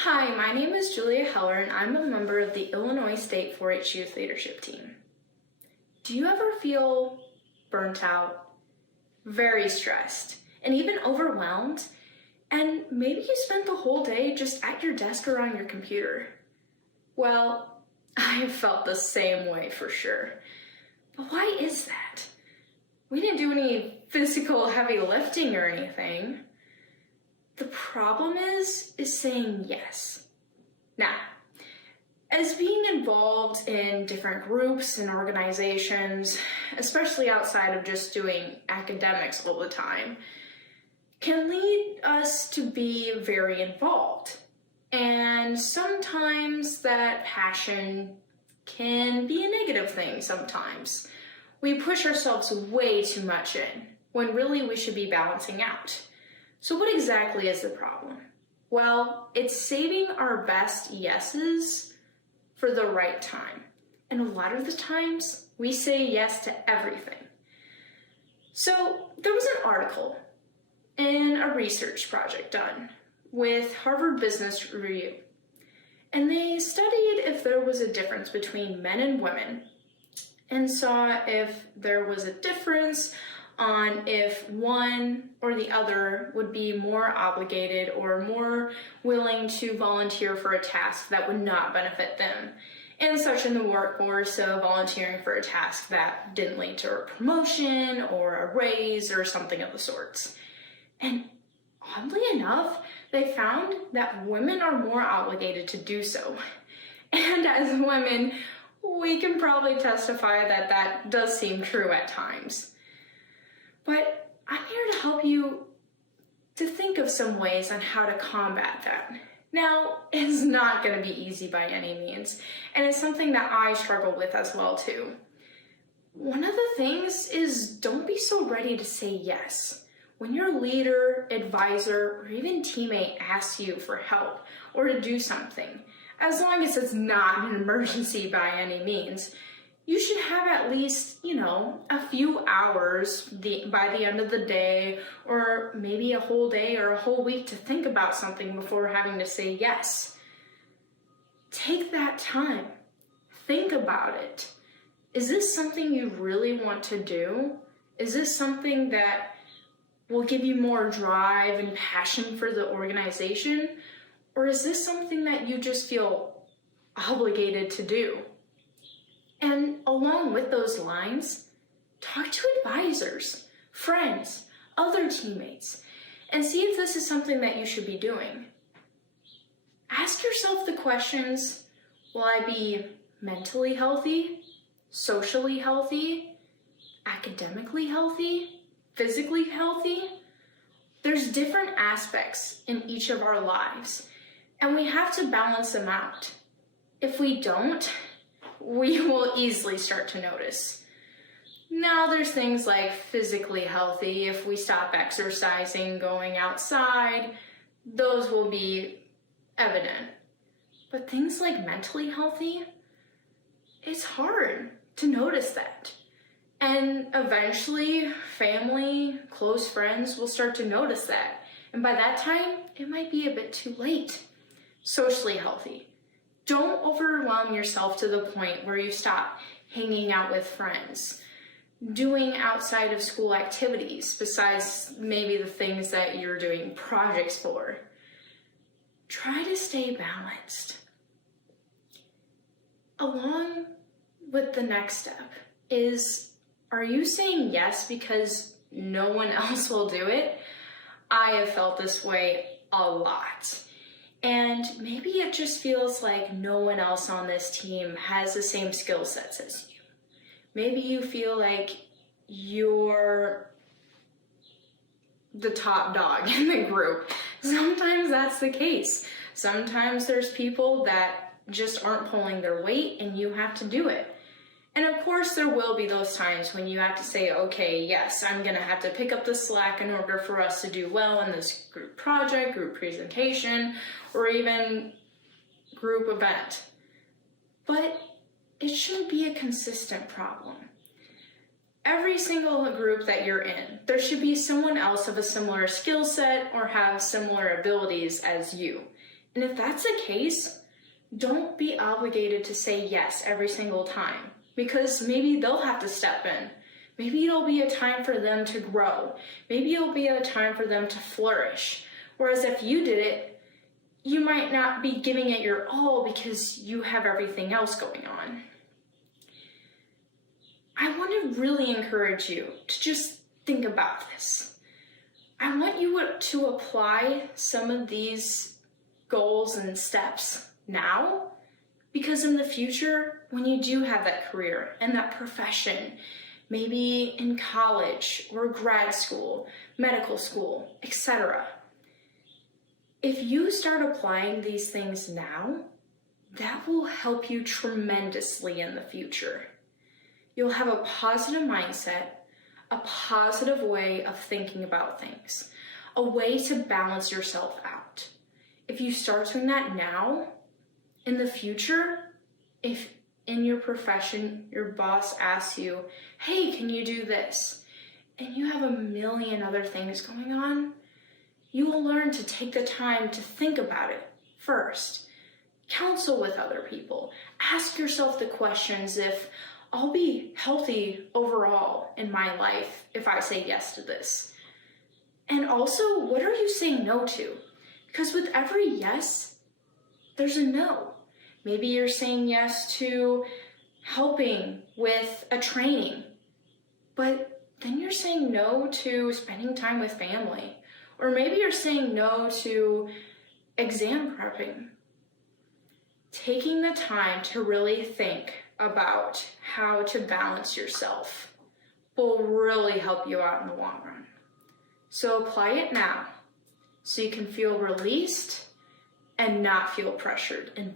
Hi, my name is Julia Heller and I'm a member of the Illinois State 4-H Youth Leadership Team. Do you ever feel burnt out, very stressed, and even overwhelmed? And maybe you spent the whole day just at your desk or on your computer. Well, I have felt the same way for sure. But why is that? We didn't do any physical heavy lifting or anything. The problem is saying yes. Now, as being involved in different groups and organizations, especially outside of just doing academics all the time, can lead us to be very involved. And sometimes that passion can be a negative thing sometimes. We push ourselves way too much in, when really we should be balancing out. So what exactly is the problem? Well, it's saving our best yeses for the right time. And a lot of the times, we say yes to everything. So there was an article in a research project done with Harvard Business Review. And they studied if there was a difference between men and women and saw if there was a difference on if one or the other would be more obligated or more willing to volunteer for a task that would not benefit them. And such in the workforce, so volunteering for a task that didn't lead to a promotion or a raise or something of the sorts. And oddly enough, they found that women are more obligated to do so. And as women, we can probably testify that that does seem true at times. But I'm here to help you to think of some ways on how to combat that. Now, it's not going to be easy by any means, and it's something that I struggle with as well too. One of the things is don't be so ready to say yes. When your leader, advisor, or even teammate asks you for help or to do something, as long as it's not an emergency by any means, you should have at least, a few hours by the end of the day, or maybe a whole day or a whole week to think about something before having to say yes. Take that time. Think about it. Is this something you really want to do? Is this something that will give you more drive and passion for the organization? Or is this something that you just feel obligated to do? And along with those lines, talk to advisors, friends, other teammates, and see if this is something that you should be doing. Ask yourself the questions, will I be mentally healthy, socially healthy, academically healthy, physically healthy? There's different aspects in each of our lives, and we have to balance them out. If we don't, we will easily start to notice. Now there's things like physically healthy. If we stop exercising, going outside, those will be evident. But things like mentally healthy, it's hard to notice that. And eventually, family, close friends will start to notice that. And by that time, it might be a bit too late. Socially healthy. Don't overwhelm yourself to the point where you stop hanging out with friends, doing outside of school activities besides maybe the things that you're doing projects for. Try to stay balanced. Along with the next step is, are you saying yes because no one else will do it? I have felt this way a lot. And maybe it just feels like no one else on this team has the same skill sets as you. Maybe you feel like you're the top dog in the group. Sometimes that's the case. Sometimes there's people that just aren't pulling their weight and you have to do it. And of course there will be those times when you have to say, okay, yes, I'm gonna have to pick up the slack in order for us to do well in this group project, group presentation, or even group event. But it shouldn't be a consistent problem. Every single group that you're in, there should be someone else of a similar skill set or have similar abilities as you. And if that's the case, don't be obligated to say yes every single time, because maybe they'll have to step in. Maybe it'll be a time for them to grow. Maybe it'll be a time for them to flourish. Whereas if you did it, you might not be giving it your all because you have everything else going on. I want to really encourage you to just think about this. I want you to apply some of these goals and steps now, because in the future, when you do have that career and that profession, maybe in college or grad school, medical school, etc., if you start applying these things now, that will help you tremendously in the future. You'll have a positive mindset, a positive way of thinking about things, a way to balance yourself out. If you start doing that now, in the future, if in your profession your boss asks you, hey, can you do this? And you have a million other things going on, you will learn to take the time to think about it first. Counsel with other people. Ask yourself the questions if I'll be healthy overall in my life if I say yes to this. And also, what are you saying no to? Because with every yes, there's a no. Maybe you're saying yes to helping with a training, but then you're saying no to spending time with family. Or maybe you're saying no to exam prepping. Taking the time to really think about how to balance yourself will really help you out in the long run. So apply it now so you can feel released and not feel pressured. And